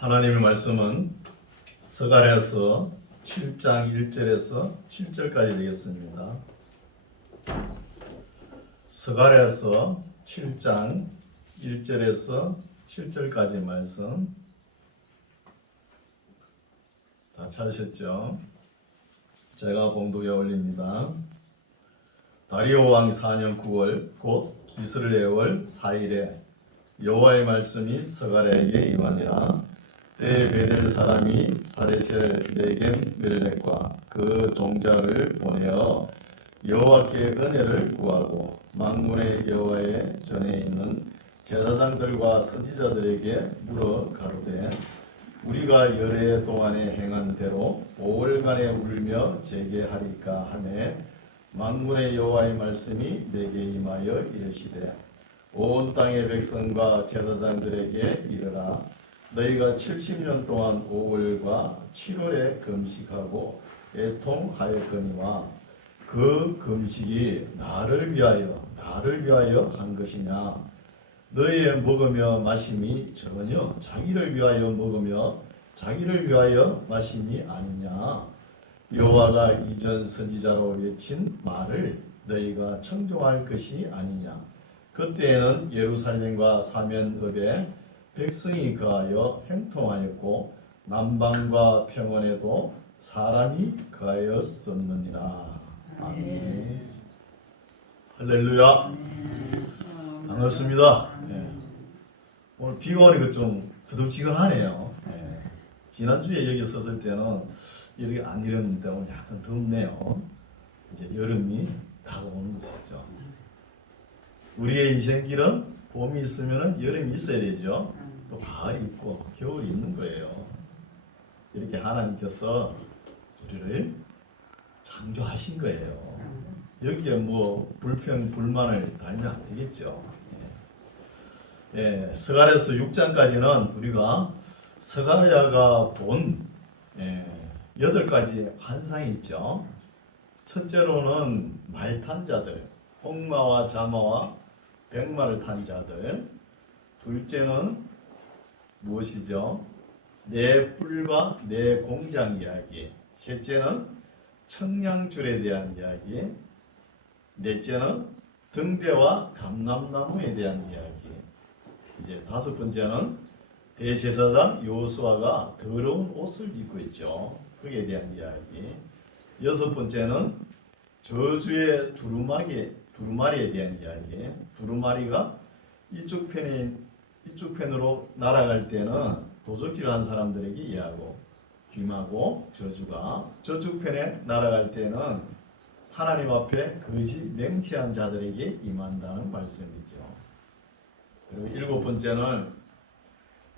하나님의 말씀은 스가랴서 7장 1절에서 7절까지 되겠습니다. 스가랴서 7장 1절에서 7절까지 말씀 다 찾으셨죠? 제가 봉독에 올립니다. 다리오 왕 4년 9월 곧 기스르의 월 4일에 여호와의 말씀이 스가랴에게 임하니라. 때에 베델 사람이 사레셀 네겜 멜렉과 그 종자를 보내어 여호와께 은혜를 구하고 만군의 여호와의 전에 있는 제사장들과 선지자들에게 물어 가로되 우리가 열해 동안에 행한 대로 5월간에 울며 재개하리까 하매 만군의 여호와의 말씀이 내게 임하여 이르시되 온 땅의 백성과 제사장들에게 이르라. 너희가 70년 동안 5월과 7월에 금식하고 애통하였거니와 그 금식이 나를 위하여 한 것이냐. 너희의 먹으며 마심이 전혀 자기를 위하여 먹으며 자기를 위하여 마심이 아니냐. 여호와가 이전 선지자로 외친 말을 너희가 청종할 것이 아니냐. 그때에는 예루살렘과 사면읍에 백성이 거하여 행통하였고 남방과 평원에도 사람이 거하였었느니라. 아멘. 할렐루야. 반갑습니다. 네. 오늘 비가 오니까 좀 구둣지근하네요. 네. 지난주에 여기 섰을 때는 이렇게 안 이랬는데 오늘 약간 덥네요. 이제 여름이 다가오는 것이죠. 우리의 인생길은 봄이 있으면 여름이 있어야 되죠. 또 가을이 있고 겨울이 있는 거예요. 이렇게 하나님께서 우리를 창조하신 거예요. 여기에 뭐 불평 불만을 달면 안 되겠죠. 예, 스가랴서 6장까지는 우리가 스가랴가 본 8가지 환상이 있죠. 첫째로는 말 탄 자들, 홍마와 자마와 백마를 탄 자들. 둘째는 무엇이죠? 내 뿔과 내 공장 이야기. 셋째는 청량줄에 대한 이야기. 넷째는 등대와 감람나무에 대한 이야기. 이제 다섯 번째는 대제사장 여호수아가 더러운 옷을 입고 있죠. 그에 대한 이야기. 여섯 번째는 저주의 두루마리에 대한 이야기. 두루마리가 이쪽 편으로 날아갈 때는 도적질한 사람들에게 이해하고 귀마고 저주가 저쪽 편에 날아갈 때는 하나님 앞에 거짓 맹세한 자들에게 임한다는 말씀이죠. 그리고 일곱 번째는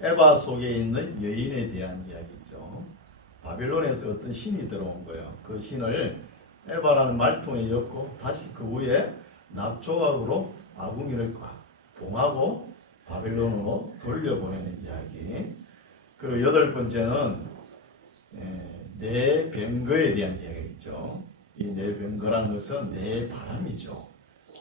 에바 속에 있는 여인에 대한 이야기죠. 바빌론에서 어떤 신이 들어온 거예요. 그 신을 에바라는 말통에 엮고 다시 그 위에 납조각으로 아궁이를 봉하고 바빌론으로 돌려보내는 이야기. 그리고 여덟 번째는 내 병거에 대한 이야기죠. 이 내 병거라는 것은 내 바람이죠.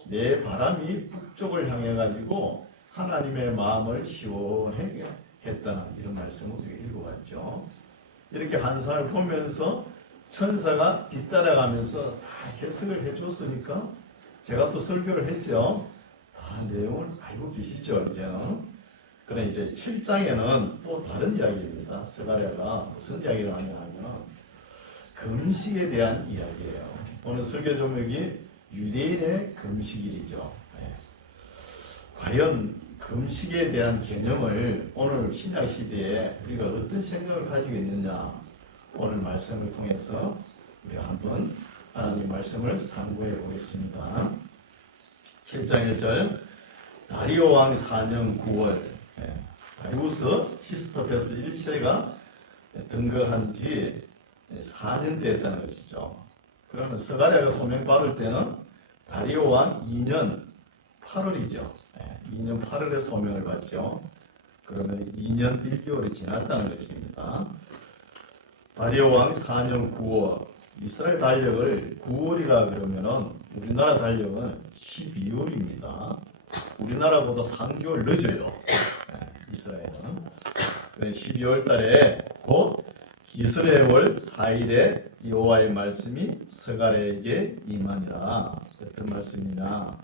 내 바람이 북쪽을 향해 가지고 하나님의 마음을 시원하게 했다는 이런 말씀을 우리가 읽어봤죠. 이렇게 환상을 보면서 천사가 뒤따라가면서 다 해석을 해줬으니까 제가 또 설교를 했죠. 다 내용을 알고 계시죠, 이제는. 그러나 이제 7장에는 또 다른 이야기입니다. 스가랴가 무슨 이야기를 하냐 하면 금식에 대한 이야기예요. 오늘 설교 제목이 유대인의 금식일이죠. 네. 과연 금식에 대한 개념을 오늘 신약 시대에 우리가 어떤 생각을 가지고 있느냐, 오늘 말씀을 통해서 우리가 한번 하나님 말씀을 상고해 보겠습니다. 7장 1절 다리오 왕 4년 9월 다리우스 히스토페스 1세가 등극한 지 4년 됐다는 것이죠. 그러면 스가랴가 소명받을 때는 다리오 왕 2년 8월이죠. 2년 8월에 소명을 받죠. 그러면 2년 1개월이 지났다는 것입니다. 다리오 왕 4년 9월 이스라엘 달력을 9월이라 그러면은 우리나라 달력은 12월입니다. 우리나라보다 3개월 늦어요. 이스라엘은. 그래 12월 달에 곧 기스레월 4일에 여호와의 말씀이 스가랴에게 임하니라. 어떤 말씀이냐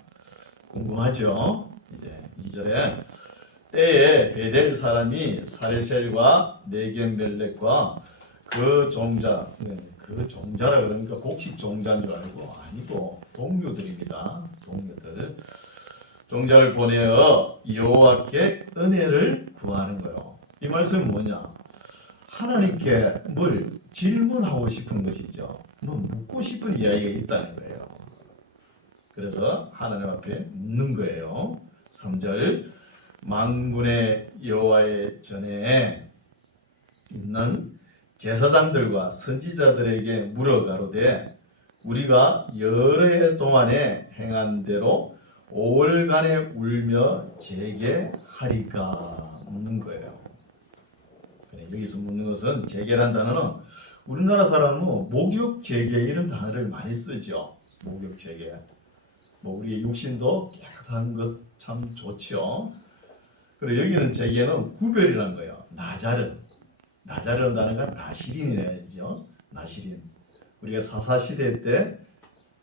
궁금하죠? 이제 2절에 때에 베델 사람이 사레셀과 네겜멜렉과 그 종자라 그러니까 곡식 종자인 줄 알고 아니고 동료들입니다. 동료들 종자를 보내어 여호와께 은혜를 구하는 거예요. 이 말씀은 뭐냐? 하나님께 뭘 질문하고 싶은 것이죠. 뭐 묻고 싶은 이야기가 있다는 거예요. 그래서 하나님 앞에 묻는 거예요. 3절 만군의 여호와의 전에 있는 제사장들과 선지자들에게 물어가로되 우리가 여러 해 동안에 행한 대로 5월간에 울며 재개하리까 묻는 거예요. 여기서 묻는 것은 재개란 단어는 우리나라 사람은 목욕 재개 이런 단어를 많이 쓰죠. 목욕 재개. 뭐 우리의 육신도 깨끗한 것 참 좋죠. 그리고 여기는 재개는 구별이라는 거예요. 나자르는 단어가 나시린이라죠. 나시린. 우리가 사사시대 때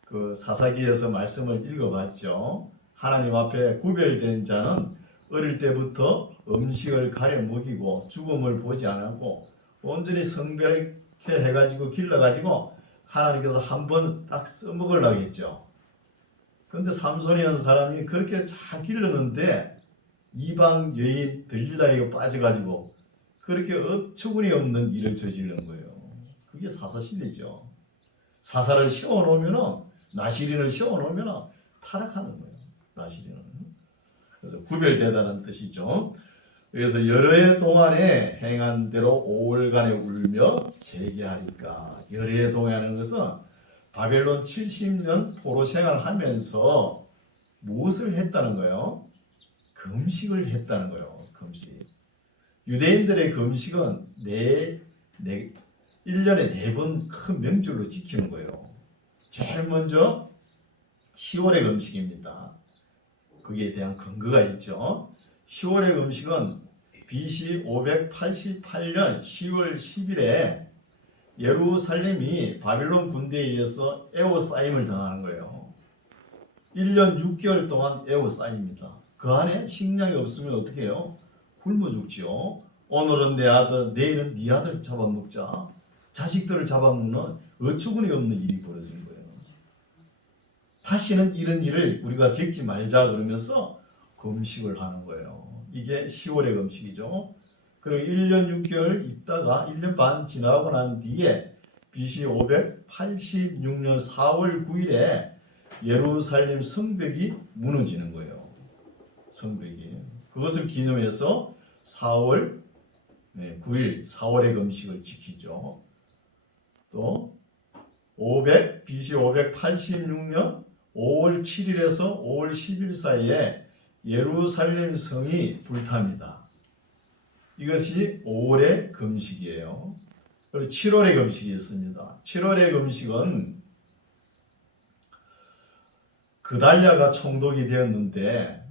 그 사사기에서 말씀을 읽어봤죠. 하나님 앞에 구별된 자는 어릴 때부터 음식을 가려 먹이고 죽음을 보지 않았고 온전히 성별하게 해가지고 길러가지고 하나님께서 한번 딱 써먹으려고 했죠. 그런데 삼손이라는 사람이 그렇게 잘 길렀는데 이방 여인 들릴라에게 빠져가지고 그렇게 어처구니 없는 일을 저지른 거예요. 그게 사사시대죠. 사사를 씌워놓으면 나시린을 씌워놓으면 타락하는 거예요. 나시린은. 그래서 구별되다는 뜻이죠. 그래서 여러 해 동안에 행한 대로 5월간에 울며 재개하리까. 여러 해 동안에 것은 바벨론 70년 포로 생활하면서 무엇을 했다는 거예요? 금식을 했다는 거예요. 금식. 유대인들의 금식은 1년에 4번 큰 명절로 지키는 거예요. 제일 먼저 10월의 금식입니다. 거기에 대한 근거가 있죠. 10월의 금식은 BC 588년 10월 10일에 예루살렘이 바빌론 군대에 의해서 에워싸임을 당하는 거예요. 1년 6개월 동안 에워싸입니다. 그 안에 식량이 없으면 어떻게 해요? 굶어 죽죠. 오늘은 내 아들, 내일은 네 아들 잡아먹자. 자식들을 잡아먹는 어처구니 없는 일이 벌어진 거예요. 다시는 이런 일을 우리가 겪지 말자 그러면서 금식을 하는 거예요. 이게 10월의 금식이죠. 그리고 1년 6개월 있다가 1년 반 지나고 난 뒤에 BC 586년 4월 9일에 예루살렘 성벽이 무너지는 거예요. 성벽이. 그것을 기념해서 4월 9일 4월의 금식을 지키죠. 또 BC 586년 5월 7일에서 5월 10일 사이에 예루살렘 성이 불탑니다. 이것이 5월의 금식이에요. 그리고 7월의 금식이 있습니다. 7월의 금식은 그달랴가 총독이 되었는데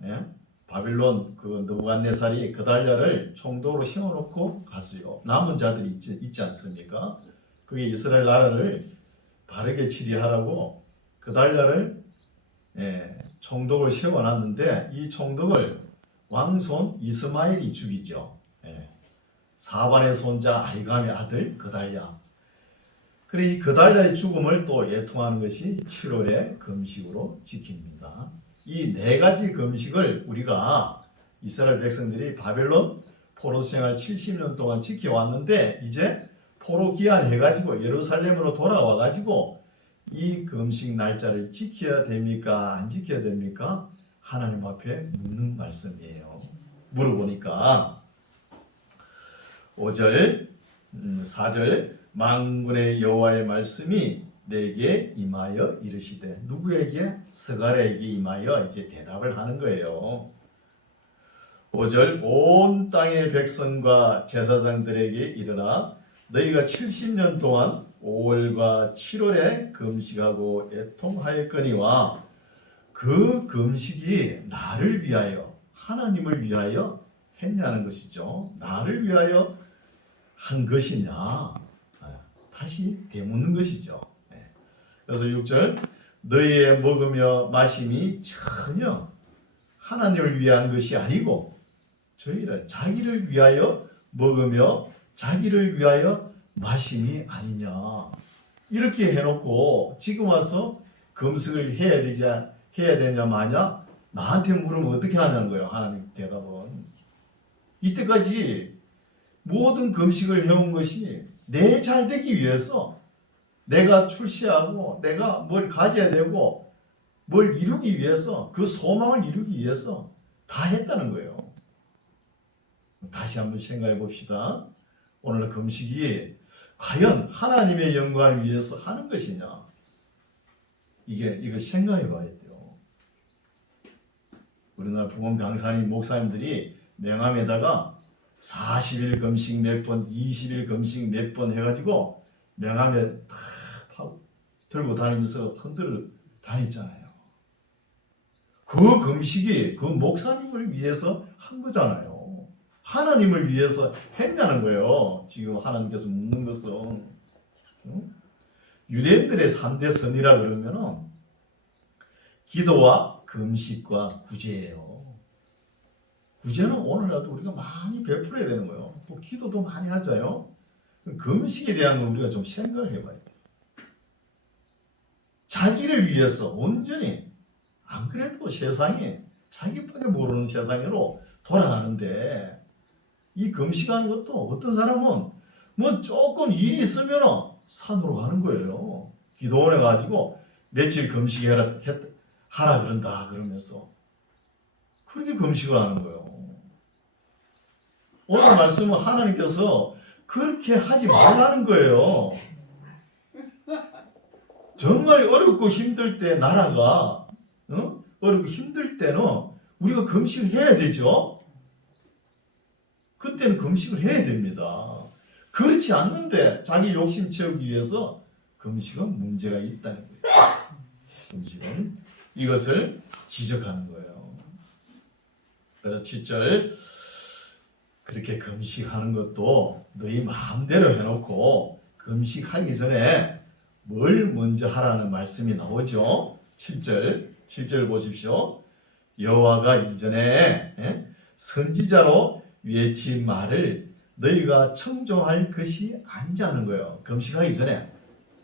바빌론 그 느부갓네살이 그달랴를 총독으로 세워놓고 갔어요. 남은 자들이 있지 않습니까? 그게 이스라엘 나라를 바르게 치리하라고 그달랴를 총독을 세워놨는데 이 총독을 왕손 이스마엘이 죽이죠. 사반의 손자 아이감의 아들 그달랴. 그래 이 그달랴의 죽음을 또 애통하는 것이 7월의 금식으로 지킵니다. 이 4가지 금식을 우리가 이스라엘 백성들이 바벨론 포로 생활 70년 동안 지켜왔는데 이제 포로 귀환해가지고 예루살렘으로 돌아와가지고 이 금식 날짜를 지켜야 됩니까? 안 지켜야 됩니까? 하나님 앞에 묻는 말씀이에요. 물어보니까 5절, 4절 만군의 여호와의 말씀이 내게 임하여 이르시되 누구에게? 스가랴에게 임하여 이제 대답을 하는 거예요. 5절 온 땅의 백성과 제사장들에게 이르라 너희가 70년 동안 5월과 7월에 금식하고 애통하였거니와 그 금식이 나를 위하여 하나님을 위하여 했냐는 것이죠. 나를 위하여 한 것이냐? 다시 되묻는 것이죠. 그래서 6절 너희의 먹으며 마심이 전혀 하나님을 위한 것이 아니고 저희를 자기를 위하여 먹으며 자기를 위하여 마심이 아니냐. 이렇게 해놓고 지금 와서 금식을 해야 되냐 마냐 나한테 물으면 어떻게 하냐는 거예요. 하나님 대답은 이때까지 모든 금식을 해온 것이 내 잘되기 위해서 내가 출세하고 내가 뭘 가져야 되고 뭘 이루기 위해서 그 소망을 이루기 위해서 다 했다는 거예요. 다시 한번 생각해 봅시다. 오늘 금식이 과연 하나님의 영광을 위해서 하는 것이냐? 이거 생각해 봐야 돼요. 우리나라 부흥 강사님 목사님들이 명함에다가 40일 금식 몇 번, 20일 금식 몇 번 해가지고 명함에 다 들고 다니면서 흔들어 다녔잖아요. 그 금식이 그 목사님을 위해서 한 거잖아요. 하나님을 위해서 했냐는 거예요. 지금 하나님께서 묻는 것은 유대인들의 3대 선이라 그러면은 기도와 금식과 구제예요. 구제는 오늘날도 우리가 많이 베풀어야 되는 거예요. 또 기도도 많이 하자요. 금식에 대한 걸 우리가 좀 생각을 해봐야 돼요. 자기를 위해서 온전히 안 그래도 세상이 자기밖에 모르는 세상으로 돌아가는데 이 금식하는 것도 어떤 사람은 뭐 조금 일이 있으면 산으로 가는 거예요. 기도원에 가지고 며칠 금식하라 그런다 그러면서 그렇게 금식을 하는 거예요. 오늘 말씀은 하나님께서 그렇게 하지 말라는 거예요. 정말 어렵고 힘들 때 나라가 어렵고 힘들 때는 우리가 금식을 해야 되죠. 그때는 금식을 해야 됩니다. 그렇지 않는데 자기 욕심 채우기 위해서 금식은 문제가 있다는 거예요. 금식은 이것을 지적하는 거예요. 그래서 7절 그렇게 금식하는 것도 너희 마음대로 해놓고 금식하기 전에 뭘 먼저 하라는 말씀이 나오죠. 7절 보십시오. 여호와가 이전에 선지자로 외친 말을 너희가 청종할 것이 아니자는 거예요. 금식하기 전에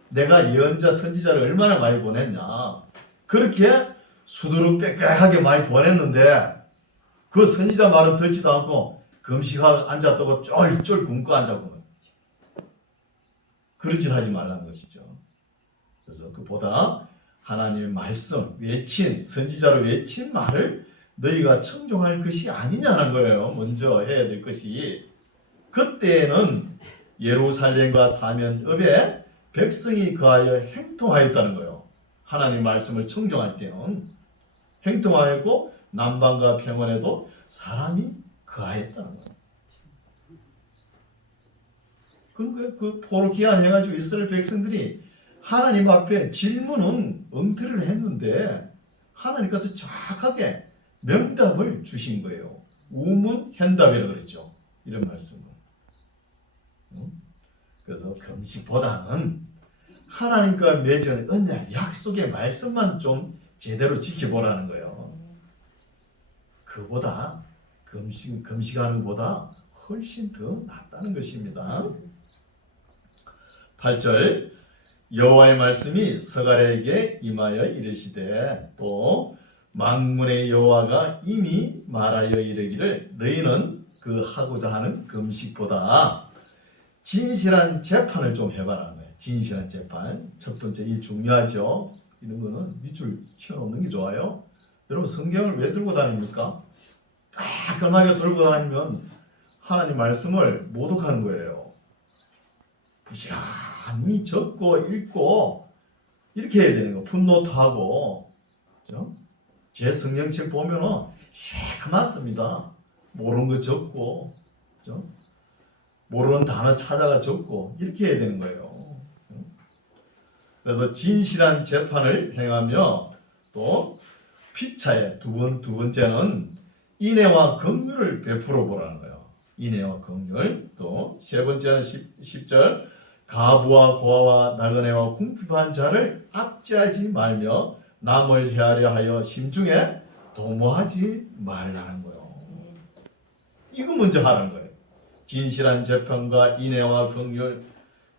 내가 예언자 선지자를 얼마나 많이 보냈냐. 그렇게 수두룩 빽빽하게 많이 보냈는데 그 선지자 말은 듣지도 않고 금식하고 앉았다고 쫄쫄 굶고 앉아보면 그런 짓 하지 말라는 것이죠. 그래서 그보다 하나님의 말씀 외친 선지자로 외친 말을 너희가 청종할 것이 아니냐는 거예요. 먼저 해야 될 것이 그때는 예루살렘과 사면읍에 백성이 거하여 행통하였다는 거예요. 하나님 말씀을 청종할 때는 행통하였고 남방과 평원에도 사람이 거하였다는 거예요. 그러니까 그 포로 기한해가지고 이스라엘 백성들이 하나님 앞에 질문은 엉터리를 했는데 하나님께서 정확하게 명답을 주신 거예요. 우문현답이라고 그랬죠. 이런 말씀을. 그래서 금식보다는 하나님과 맺은 언약, 약속의 말씀만 좀 제대로 지켜보라는 거예요. 그보다 금식하는 것보다 훨씬 더 낫다는 것입니다. 8절 여호와의 말씀이 스가랴에게 임하여 이르시되 또 만군의 여호와가 이미 말하여 이르기를 너희는 그 하고자 하는 금식보다 진실한 재판을 좀 해봐라는 거예요. 진실한 재판. 첫 번째 이 중요하죠. 이런 거는 밑줄 치워놓는 게 좋아요. 여러분 성경을 왜 들고 다닙니까? 깔끔하게 들고 다니면 하나님 말씀을 모독하는 거예요. 부지런히 적고 읽고 이렇게 해야 되는 거. 풋노트하고 그렇죠? 제 성경책 보면은 새까맣습니다. 모르는 거 적고 그렇죠? 모르는 단어 찾아가 적고 이렇게 해야 되는 거예요. 그래서 진실한 재판을 행하며 또 피차에 두 번째는 인애와 긍휼을 베풀어 보라는 거예요. 인애와 긍휼. 또 세 번째는 10절 가부와 고아와 나그네와 궁핍한 자를 압제하지 말며 남을 헤아려 하여 심중에 도모하지 말라는 거예요. 이거 먼저 하는 거예요. 진실한 재판과 인애와 긍휼,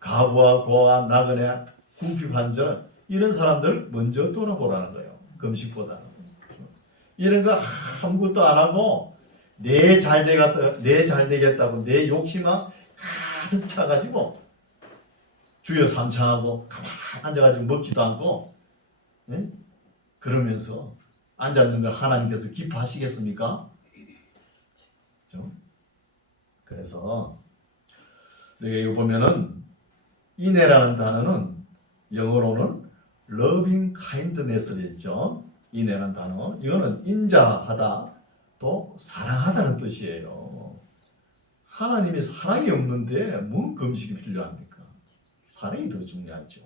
가부와 고아와 나그네, 궁핍한 자 이런 사람들 먼저 돌아보라는 거예요. 금식보다는. 이런 거 아무것도 안 하고 내 잘 되겠다고 내 욕심만 가득 차가지고 주여 삼창하고 가만히 앉아가지고 먹지도 않고 그러면서 앉았는 걸 하나님께서 기뻐하시겠습니까? 그렇죠? 그래서 여기 보면은 인애라는 단어는 영어로는 loving kindness를 했죠. 인애라는 단어. 이거는 인자하다 또 사랑하다는 뜻이에요. 하나님의 사랑이 없는데 뭔 금식이 필요합니까? 사랑이 더 중요하죠.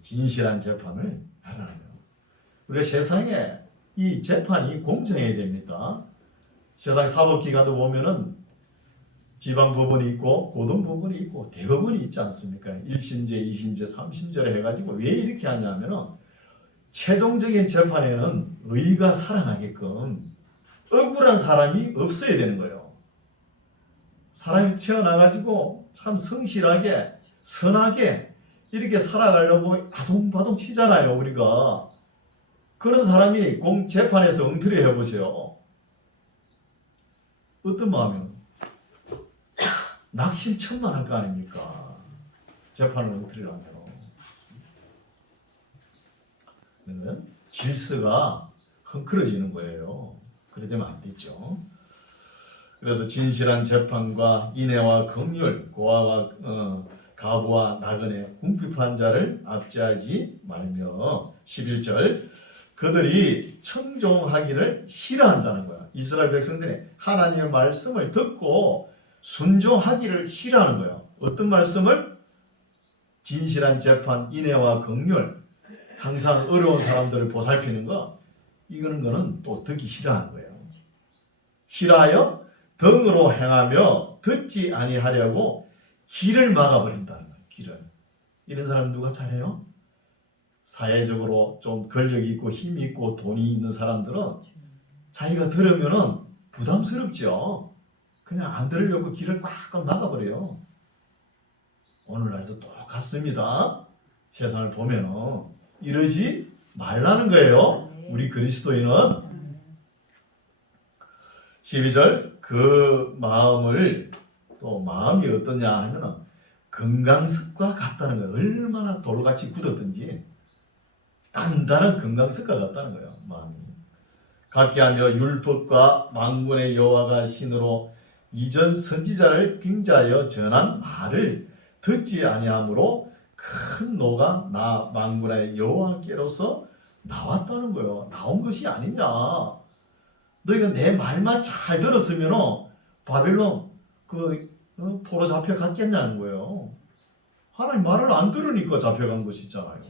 진실한 재판을 하라는 거예요. 우리가 세상에 이 재판이 공정해야 됩니다. 세상 사법기관도 보면은 지방법원이 있고 고등법원이 있고 대법원이 있지 않습니까? 1심제, 2심제, 3심제를 해가지고 왜 이렇게 하냐면은 최종적인 재판에는 의가 살아나게끔 억울한 사람이 없어야 되는 거예요. 사람이 태어나가지고 참 성실하게 선하게 이렇게 살아가려고 아동바동 치잖아요. 우리가 그런 사람이 재판에서 엉터리 해보세요. 어떤 마음이에요? 낙심천만할 거 아닙니까? 재판을 엉터리로 하면 질서가 헝클어지는 거예요. 그래 되면 안 되죠. 그래서 진실한 재판과 인애와 긍휼, 고아와 가부와 나그네, 궁핍한 자를 압제하지 말며 11절 그들이 청종하기를 싫어한다는 거야. 이스라엘 백성들이 하나님의 말씀을 듣고 순종하기를 싫어하는 거예요. 어떤 말씀을? 진실한 재판, 인애와 긍휼, 항상 어려운 사람들을 보살피는 거 이거는 거는 또 듣기 싫어하는 거예요. 싫어하여 등으로 행하며 듣지 아니하려고 길을 막아버린다는 거예요. 길을. 이런 사람 누가 잘해요? 사회적으로 좀 권력이 있고 힘이 있고 돈이 있는 사람들은 자기가 들으면은 부담스럽죠. 그냥 안 들으려고 길을 꽉꽉 막아버려요. 오늘날도 똑같습니다. 세상을 보면은 이러지 말라는 거예요. 우리 그리스도인은 12절 그 마음을 또 마음이 어떠냐 하면 금강석과 같다는 거예요. 얼마나 돌같이 굳었든지 단단한 금강석과 같다는 거예요. 마음이 같게 하며 율법과 만군의 여호와가 신으로 이전 선지자를 빙자하여 전한 말을 듣지 아니하므로 큰 노가 나 만군의 여호와께로서 나왔다는 거예요. 나온 것이 아니냐. 너희가 내 말만 잘 들었으면 바벨론 포로 잡혀갔겠냐는 거예요. 하나님 말을 안 들으니까 잡혀간 것이잖아요.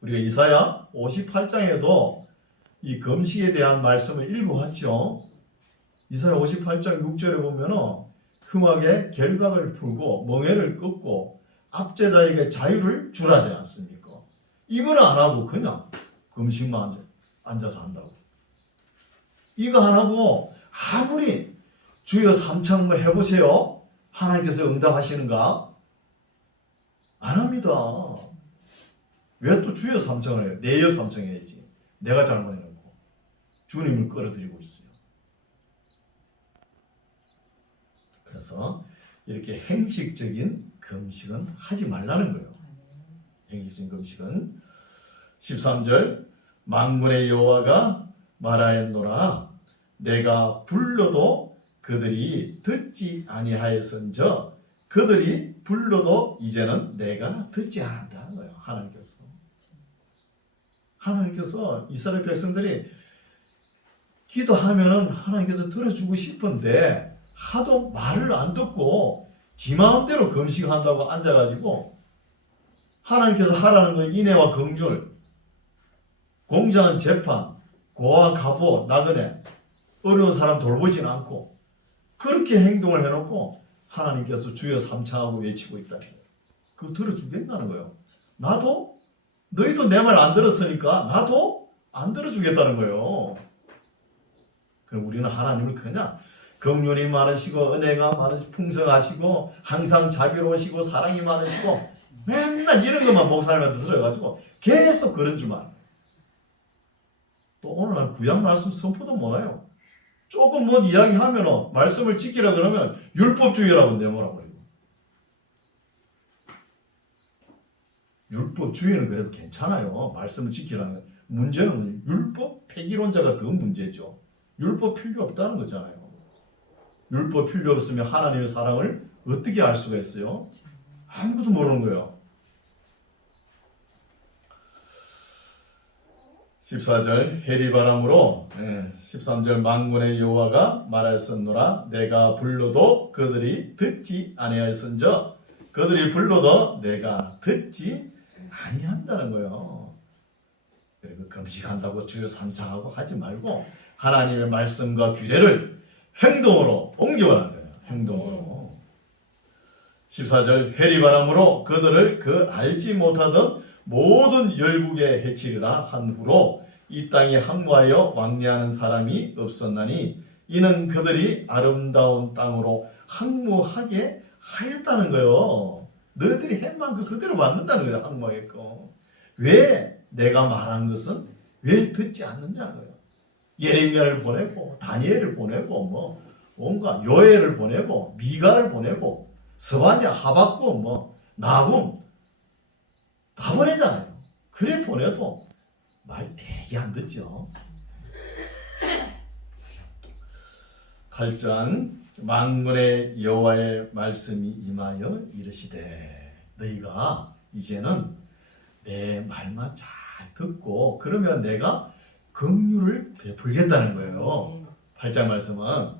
우리가 이사야 58장에도 이 금식에 대한 말씀을 읽어왔죠. 이사야 58장 6절에 보면은 흉악의 결박을 풀고 멍에를 꺾고 압제자에게 자유를 주라지 않습니까? 이거는 안 하고 그냥 금식만 앉아서 한다고. 이거 안 하고 아무리 주여 삼창 해보세요. 하나님께서 응답하시는가? 안 합니다. 왜 또 주여 삼창을 해요? 내여 삼창해야지. 내가 잘못해놓고 주님을 끌어들이고 있어요. 그래서 이렇게 행식적인 금식은 하지 말라는 거예요. 행식적인 금식은 13절 만군의 여호와가 말하였노라 내가 불러도 그들이 듣지 아니하였은저 그들이 불러도 이제는 내가 듣지 않는다는 거예요. 하나님께서 이스라엘 백성들이 기도하면은 하나님께서 들어주고 싶은데 하도 말을 안 듣고 지 마음대로 금식한다고 앉아가지고 하나님께서 하라는 건 인애와 긍휼, 공정한 재판, 고아, 가보, 나그네, 어려운 사람 돌보지는 않고 그렇게 행동을 해놓고 하나님께서 주여 삼창하고 외치고 있다는 거예요. 그거 들어주겠다는 거예요. 나도 너희도 내 말 안 들었으니까 나도 안 들어주겠다는 거예요. 그럼 우리는 하나님을 그냥 긍휼이 많으시고 은혜가 많으시고 풍성하시고 항상 자비로우시고 사랑이 많으시고 맨날 이런 것만 목사님한테 들어가지고 계속 그런 줄만. 또 오늘날 구약 말씀 선포도 못해요. 조금 뭐 이야기하면 말씀을 지키라 그러면 율법주의라고 내모라 버리고. 율법주의는 그래도 괜찮아요. 말씀을 지키라는 거. 문제는 율법 폐기론자가 더 문제죠. 율법 필요 없다는 거잖아요. 율법 필요 없으면 하나님의 사랑을 어떻게 알 수가 있어요? 아무것도 모르는 거예요. 14절 해리바람으로 13절 만군의 여호와가 말하였느라 내가 불러도 그들이 듣지 아니하였은저 그들이 불러도 내가 듣지 아니한다는 거예요. 그리고 금식한다고 주여 삼창하고 하지 말고 하나님의 말씀과 규례를 행동으로 옮겨가는 거예요. 행동으로. 14절 해리바람으로 그들을 그 알지 못하던 모든 열국에 해치리라 한 후로 이 땅에 항구하여 왕래하는 사람이 없었나니 이는 그들이 아름다운 땅으로 항무하게 하였다는 거예요. 너희들이 한 만큼 그대로 받는다는 거예요. 항무하겠고. 왜 내가 말한 것은 왜 듣지 않느냐는 거예요. 예레미야를 보내고 다니엘을 보내고 뭐 온갖 요엘을 보내고 미가를 보내고 스바냐 하박국 뭐 나훔 다 보내잖아요. 그래 보내도 말 되게 안 듣죠. 8장 만군의 여호와의 말씀이 임하여 이르시되 너희가 이제는 내 말만 잘 듣고 그러면 내가 긍휼을 베풀겠다는 거예요. 8장 말씀은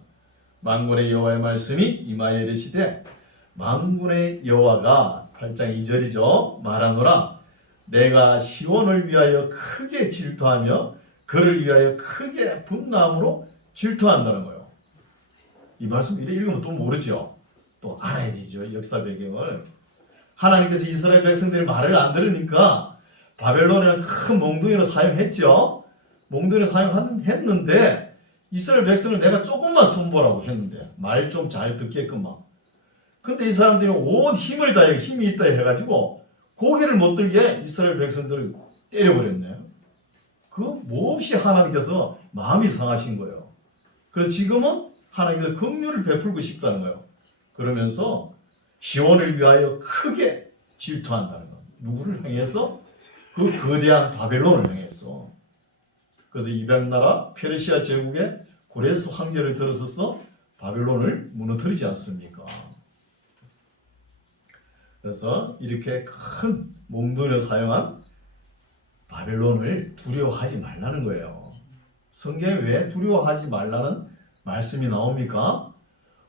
만군의 여호와의 말씀이 임하여 이르시되 만군의 여호와가 8장 2절이죠. 말하노라 내가 시온을 위하여 크게 질투하며 그를 위하여 크게 분노함으로 질투한다는 거예요. 이 말씀 이래 읽으면 또 모르죠. 또 알아야 되죠. 역사 배경을. 하나님께서 이스라엘 백성들이 말을 안 들으니까 바벨론이라는 큰 몽둥이로 사용했죠. 몽둥이로 사용했는데 이스라엘 백성을 내가 조금만 손보라고 했는데 말 좀 잘 듣게끔만. 근데 이 사람들이 온 힘을 다해 힘이 있다 해가지고 고개를 못 들게 이스라엘 백성들을 때려버렸네요. 그 몹시 하나님께서 마음이 상하신 거예요. 그래서 지금은 하나님께서 긍휼을 베풀고 싶다는 거예요. 그러면서 시온을 위하여 크게 질투한다는 거예요. 누구를 향해서? 그 거대한 바벨론을 향해서. 그래서 이방나라 페르시아 제국의 고레스 황제를 들어서서 바벨론을 무너뜨리지 않습니까? 그래서 이렇게 큰 몽둥이를 사용한 바벨론을 두려워하지 말라는 거예요. 성경에 왜 두려워하지 말라는 말씀이 나옵니까?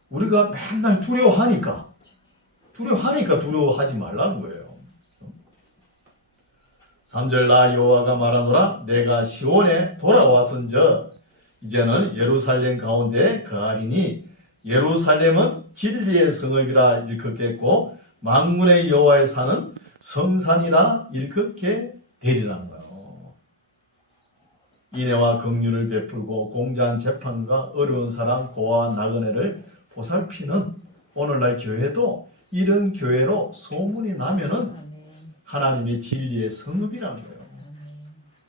우리가 맨날 두려워하니까 두려워하지 말라는 거예요. 3절 나 여호와가 말하노라 내가 시온에 돌아왔은저 이제는 예루살렘 가운데 거하리니 예루살렘은 진리의 성읍이라 일컫겠고 만군의 여호와의 산은 성산이라 일컫게 되리라는 거예요. 인애와 긍휼을 베풀고 공정한 재판과 어려운 사람 고아와 나그네를 보살피는 오늘날 교회도 이런 교회로 소문이 나면은 하나님의 진리의 성읍이라는 거예요.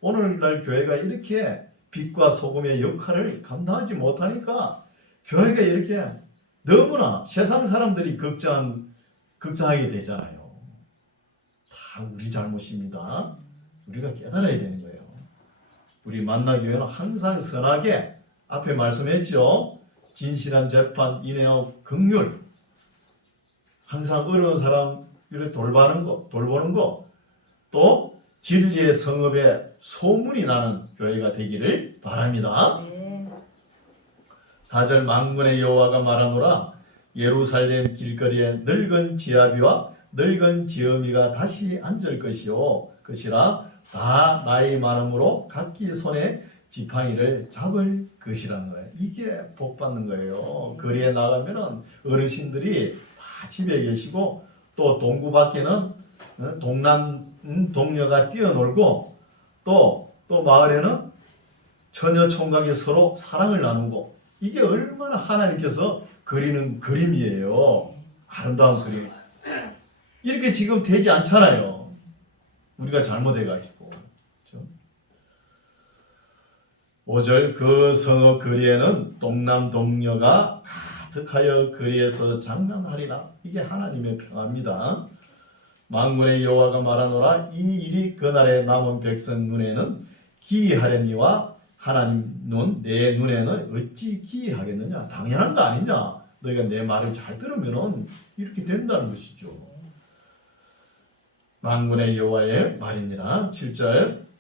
오늘날 교회가 이렇게 빛과 소금의 역할을 감당하지 못하니까 교회가 이렇게 너무나 세상 사람들이 걱정하게 되잖아요. 다 우리 잘못입니다. 우리가 깨달아야 되는 거예요. 우리 만나교회는 항상 선하게 앞에 말씀했죠. 진실한 재판, 인애와 긍휼, 항상 어려운 사람을 돌보는 거, 또 진리의 성읍에 소문이 나는 교회가 되기를 바랍니다. 4절 만군의 여호와가 말하노라 예루살렘 길거리에 늙은 지아비와 늙은 지어미가 다시 앉을 것이라 다 나이 많음으로 각기 손에 지팡이를 잡을 것이라는 거예요. 이게 복 받는 거예요. 거리에 나가면은 어르신들이 다 집에 계시고 또 동구 밖에는 동남 동녀가 뛰어놀고 또 마을에는 처녀 총각이 서로 사랑을 나누고 이게 얼마나 하나님께서 그리는 그림이에요. 아름다운 그림. 이렇게 지금 되지 않잖아요. 우리가 잘못해가지고. 5절 그 성읍 거리에는 동남 동녀가 가득하여 거리에서 장난하리라. 이게 하나님의 평화입니다. 만군의 여호와가 말하노라 이 일이 그날의 남은 백성 눈에는 기이하려니와 하나님 눈 내 눈에는 어찌 기이하겠느냐. 당연한 거 아니냐. 너희가 내 말을 잘 들으면 이렇게 된다는 것이죠. 만군의 여호와의 말이니라. 7절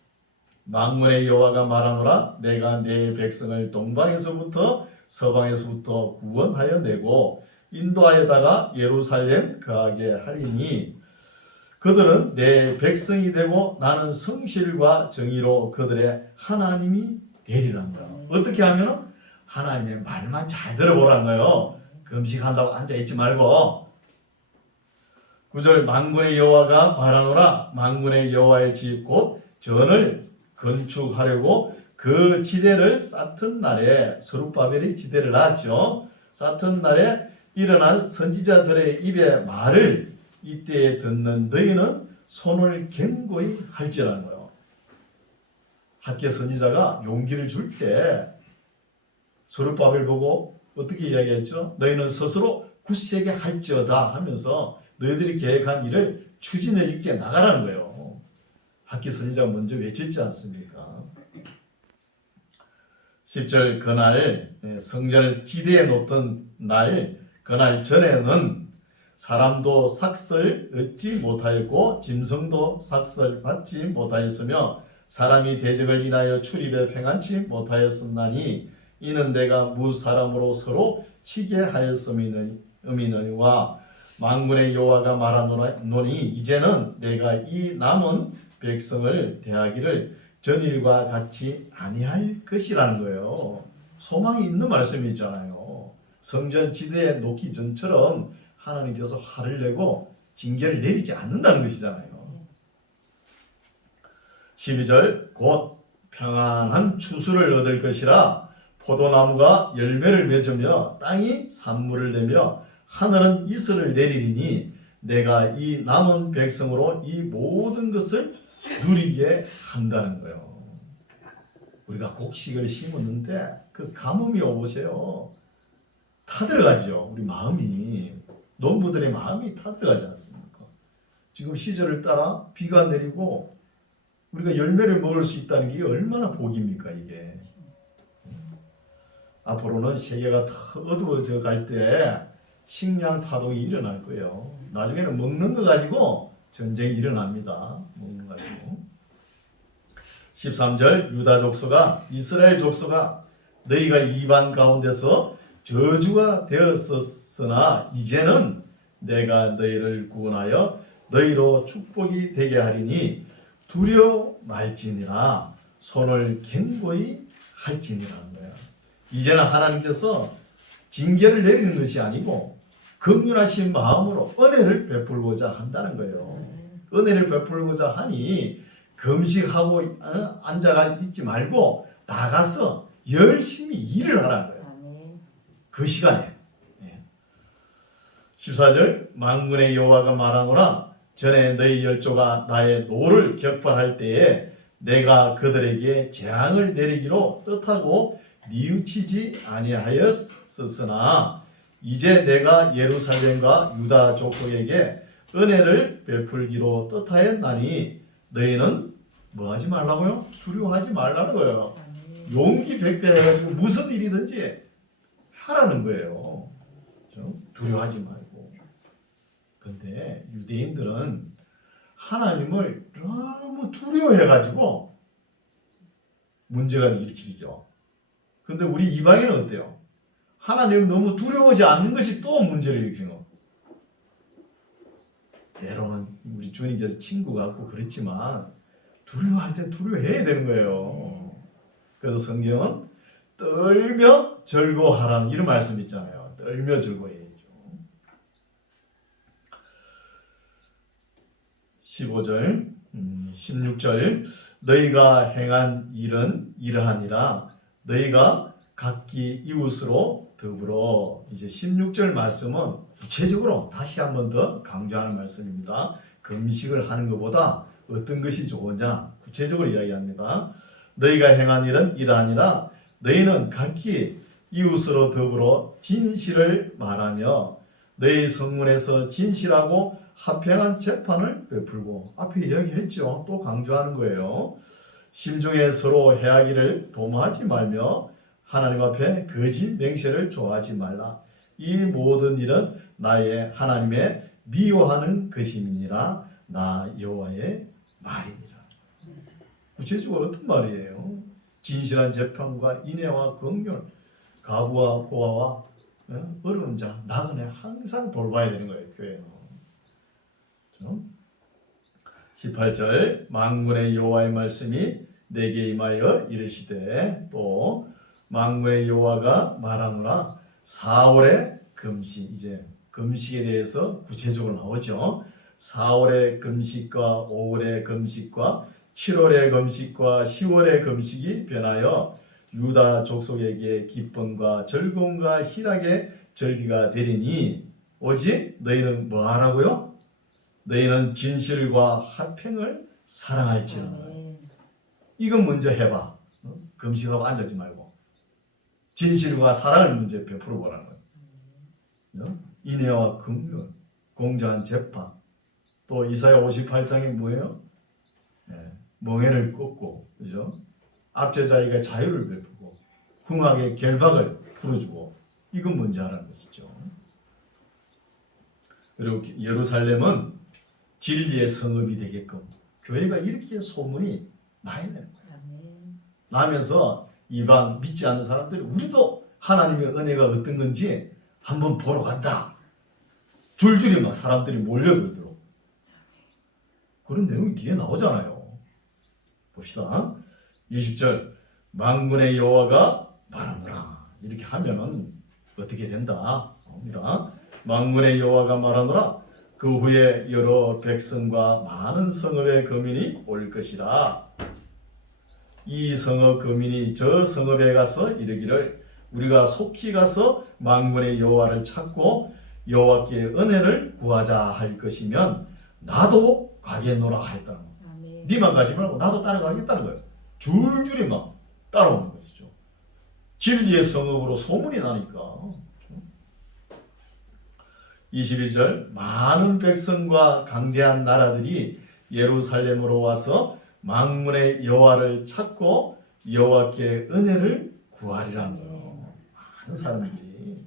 만군의 여호와가 말하노라 내가 내 백성을 동방에서부터 서방에서부터 구원하여 내고 인도하여다가 예루살렘 거하게 하리니 그들은 내 백성이 되고 나는 성실과 정의로 그들의 하나님이 되리란다. 어떻게 하면 하나님의 말만 잘 들어보라는 거예요. 금식한다고 앉아있지 말고. 9절 만군의 여호와가 말하노라 만군의 여호와의 집 곧 전을 건축하려고 그 지대를 쌓던 날에 스룹바벨이 지대를 낳았죠. 쌓던 날에 일어난 선지자들의 입의 말을 이때에 듣는 너희는 손을 견고히 할지라는 거예요. 학계 선지자가 용기를 줄 때 스룹바벨 보고 어떻게 이야기했죠? 너희는 스스로 굳세게 할지어다 하면서 너희들이 계획한 일을 추진력 있게 나가라는 거예요. 학기 선지자가 먼저 외쳤지 않습니까? 10절 그날 성전을 지대에 놓던 날 그날 전에는 사람도 삭설 얻지 못하였고 짐승도 삭설 받지 못하였으며 사람이 대적을 인하여 출입에 평안치 못하였음나니 이는 내가 무사람으로 서로 치게 하였음이니와 만군의 여호와가 말하노니 이제는 내가 이 남은 백성을 대하기를 전일과 같이 아니할 것이라는 거예요. 소망이 있는 말씀이잖아요. 성전 지대에 놓기 전처럼 하나님께서 화를 내고 징계를 내리지 않는다는 것이잖아요. 12절 곧 평안한 추수를 얻을 것이라 포도나무가 열매를 맺으며 땅이 산물을 내며 하늘은 이슬을 내리리니 내가 이 남은 백성으로 이 모든 것을 누리게 한다는 거예요. 우리가 곡식을 심었는데 그 가뭄이 오보세요. 타들어가죠. 우리 마음이. 농부들의 마음이 타들어가지 않습니까? 지금 시절을 따라 비가 내리고 우리가 열매를 먹을 수 있다는 게 얼마나 복입니까 이게. 앞으로는 세계가 더 어두워져 갈 때 식량 파동이 일어날 거예요. 나중에는 먹는 거 가지고 전쟁이 일어납니다. 먹는 거 가지고. 13절 유다 족속아 이스라엘 족속아 너희가 이방 가운데서 저주가 되었었으나 이제는 내가 너희를 구원하여 너희로 축복이 되게 하리니 두려워 말지니라 손을 견고히 할지니라는 거예요. 이제는 하나님께서 징계를 내리는 것이 아니고 긍휼하신 마음으로 은혜를 베풀고자 한다는 거예요. 은혜를 베풀고자 하니 금식하고 앉아가 있지 말고 나가서 열심히 일을 하라는 거예요. 그 시간에. 14절 만군의 여호와가 말하노라 전에 너희 열조가 나의 노를 격발할 때에 내가 그들에게 재앙을 내리기로 뜻하고 뉘우치지 아니하였으나 이제 내가 예루살렘과 유다 족속에게 은혜를 베풀기로 뜻하였나니 너희는 뭐 하지 말라고요? 두려워하지 말라는 거예요. 용기 백배해가지고 무슨 일이든지 하라는 거예요. 두려워하지 말고. 근데 유대인들은 하나님을 너무 두려워해가지고 문제가 일으키죠. 근데 우리 이방인은 어때요? 하나님을 너무 두려워하지 않는 것이 또 문제를 일으키는 거. 때로는 우리 주님께서 친구 같고 그렇지만 두려워할 때 두려워해야 되는 거예요. 그래서 성경은 떨며 즐거워하라는 이런 말씀 있잖아요. 떨며 즐거워해야죠. 15절, 16절 너희가 행한 일은 이러하니라 너희가 각기 이웃으로 더불어. 이제 16절 말씀은 구체적으로 다시 한 번 더 강조하는 말씀입니다. 금식을 하는 것보다 어떤 것이 좋으냐 구체적으로 이야기합니다. 너희가 행한 일은 이러하니라 너희는 각기 이웃으로 더불어 진실을 말하며 너희 성문에서 진실하고 합행한 재판을 베풀고. 앞에 이야기했죠. 또 강조하는 거예요. 심중에 서로 해하기를 도모하지 말며 하나님 앞에 거짓 맹세를 좋아하지 말라. 이 모든 일은 나의 하나님의 미워하는 것임이니라. 나 여호와의 말이니라. 구체적으로 어떤 말이에요? 진실한 재판과 인애와 긍휼, 가부와 고아와 어려운 자, 나그네 항상 돌봐야 되는 거예요. 교회는. 18절 만군의 여호와의 말씀이 내게 임하여 이르시되. 또 만군의 여호와가 말하노라. 4월의 금식. 이제 금식에 대해서 구체적으로 나오죠. 4월의 금식과 5월의 금식과 7월의 금식과 10월의 금식이 변하여 유다 족속에게 기쁨과 즐거움과 희락의 절기가 되리니 오직 너희는 뭐 하라고요? 너희는 진실과 합행을 사랑할지어다. 이건 먼저 해봐. 금식하고 앉아지 말고 진실과 사랑을 먼저 베풀어 보라는 거예요. 인애와 긍휼, 공정한 재판. 또 이사야 58장이 뭐예요? 멍에를 꺾고, 그죠? 압제자에게 자유를 베푸고 흥악의 결박을 풀어주고. 이건 먼저 하라는 것이죠. 그리고 예루살렘은 진리의 성읍이 되게끔 교회가 이렇게 소문이 나야 되는 거예요. 나면서 이방 믿지 않는 사람들이 우리도 하나님의 은혜가 어떤 건지 한번 보러 간다. 줄줄이 막 사람들이 몰려들도록. 그런 내용이 뒤에 나오잖아요. 봅시다. 20절 만군의 여호와가 말하노라. 이렇게 하면은 어떻게 된다? 봅니다. 만군의 여호와가 말하노라. 그 후에 여러 백성과 많은 성읍의 거민이 올 것이라. 이 성읍 거민이 저 성읍에 가서 이르기를 우리가 속히 가서 만군의 여호와를 찾고 여호와께 은혜를 구하자 할 것이면 나도 가겠노라 했다는 거예요. 니만 가지 말고 나도 따라가겠다는 거예요. 줄줄이 막 따라오는 것이죠. 진리의 성읍으로 소문이 나니까. 21절 많은 백성과 강대한 나라들이 예루살렘으로 와서 만군의 여호와를 찾고 여호와께 은혜를 구하리라는 거예요. 많은 사람들이.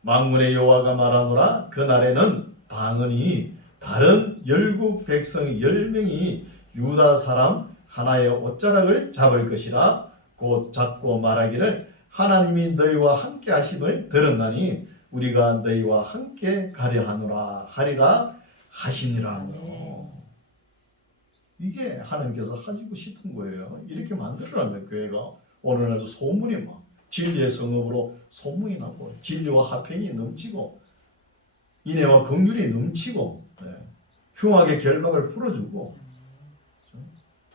만군의 여호와가 말하노라. 그날에는 방언이 다른 열국 백성 10명이 유다 사람 하나의 옷자락을 잡을 것이라. 곧 잡고 말하기를 하나님이 너희와 함께 하심을 들었나니 우리가 너희와 함께 가려 하노라 하리라 하시니라며. 이게 하나님께서 하시고 싶은 거예요. 이렇게 만들어라는 거예요. 교회가 오늘날도 소문이 막 진리의 성읍으로 소문이 나고 진리와 합행이 넘치고 인애와 긍휼이 넘치고 흉악의 결박을 풀어주고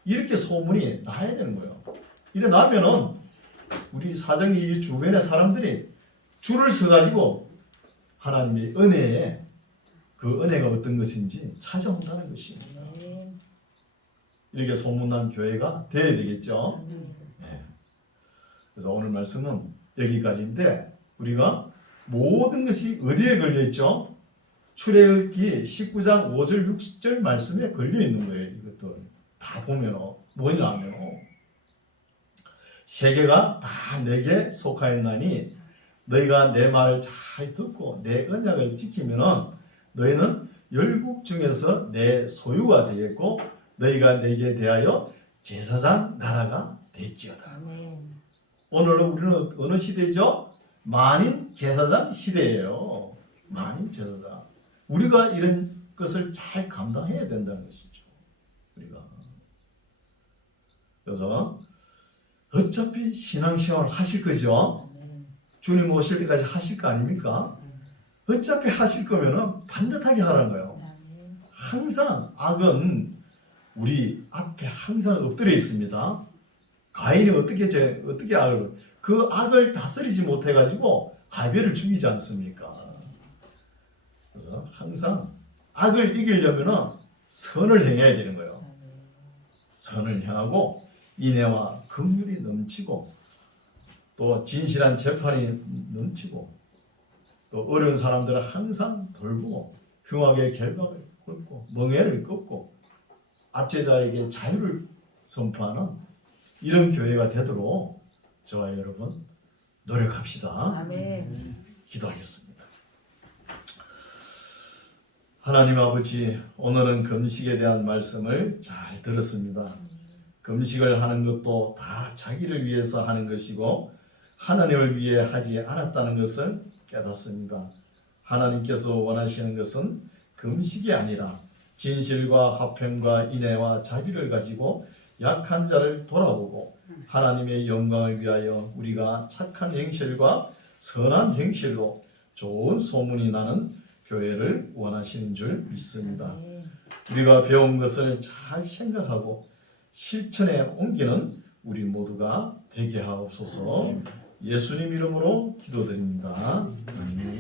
이렇게 소문이 나야 되는 거예요. 이래 나면은 우리 사정이 주변의 사람들이 줄을 서가지고 하나님의 은혜에 그 은혜가 어떤 것인지 찾아온다는 것입니다. 이렇게 소문난 교회가 되어야 되겠죠. 그래서 오늘 말씀은 여기까지인데 우리가 모든 것이 어디에 걸려있죠? 출애굽기 19장 5절 60절 말씀에 걸려있는 거예요. 이것도 다 보면 뭐냐면 세계가 다 내게 속하였나니 너희가 내 말을 잘 듣고 내 언약을 지키면 너희는 열국 중에서 내 소유가 되겠고 너희가 내게 대하여 제사장 나라가 됐지어다. 오늘은 우리는 어느 시대죠? 만인 제사장 시대예요. 만인 제사장. 우리가 이런 것을 잘 감당해야 된다는 것이죠. 우리가. 그래서 어차피 신앙생활 하실 거죠. 주님 오실 때까지 하실 거 아닙니까? 어차피 하실 거면은 반듯하게 하라는 거예요. 항상 악은 우리 앞에 항상 엎드려 있습니다. 가인이 어떻게 그 악을 다스리지 못해가지고 아벨을 죽이지 않습니까? 그래서 항상 악을 이기려면은 선을 행해야 되는 거예요. 선을 행하고 인애와 긍휼이 넘치고 또 진실한 재판이 넘치고 또 어려운 사람들을 항상 돌보고 흉악의 결박을 걷고 멍해를 꺾고 압제자에게 자유를 선포하는 이런 교회가 되도록 저와 여러분 노력합시다. 아멘. 기도하겠습니다. 하나님 아버지, 오늘은 금식에 대한 말씀을 잘 들었습니다. 금식을 하는 것도 다 자기를 위해서 하는 것이고 하나님을 위해 하지 않았다는 것을 깨닫습니다. 하나님께서 원하시는 것은 금식이 아니라 진실과 화평과 인애와 자비를 가지고 약한 자를 돌아보고 하나님의 영광을 위하여 우리가 착한 행실과 선한 행실로 좋은 소문이 나는 교회를 원하시는 줄 믿습니다. 우리가 배운 것을 잘 생각하고 실천에 옮기는 우리 모두가 되게 하옵소서. 예수님 이름으로 기도드립니다. 아멘.